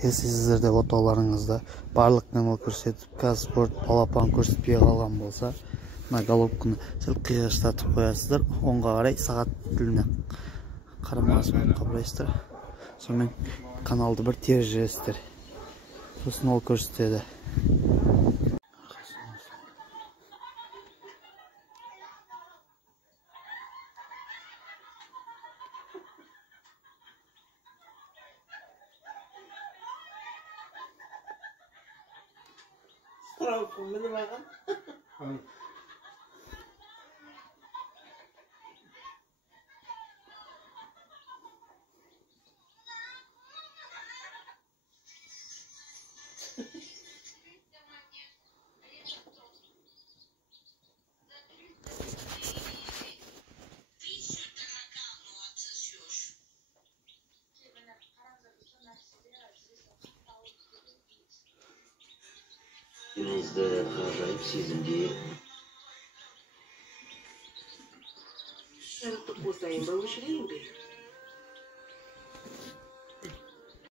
Сіздерде отоларыңызда барлық нөмір көрсетіп, қазспорт балапан көрсетпей қалған болса, мына головканы сәл қиғаштатып қоясыздар. 10-ға қарай сағат тіліне қарамағысымен қабылайсыздар. Сонымен каналды бір тез жібересіздер. Сосын ол көрсетеді. Günümüzde acayip сезімде. Sen tutmasayın, ben uçurayım bir.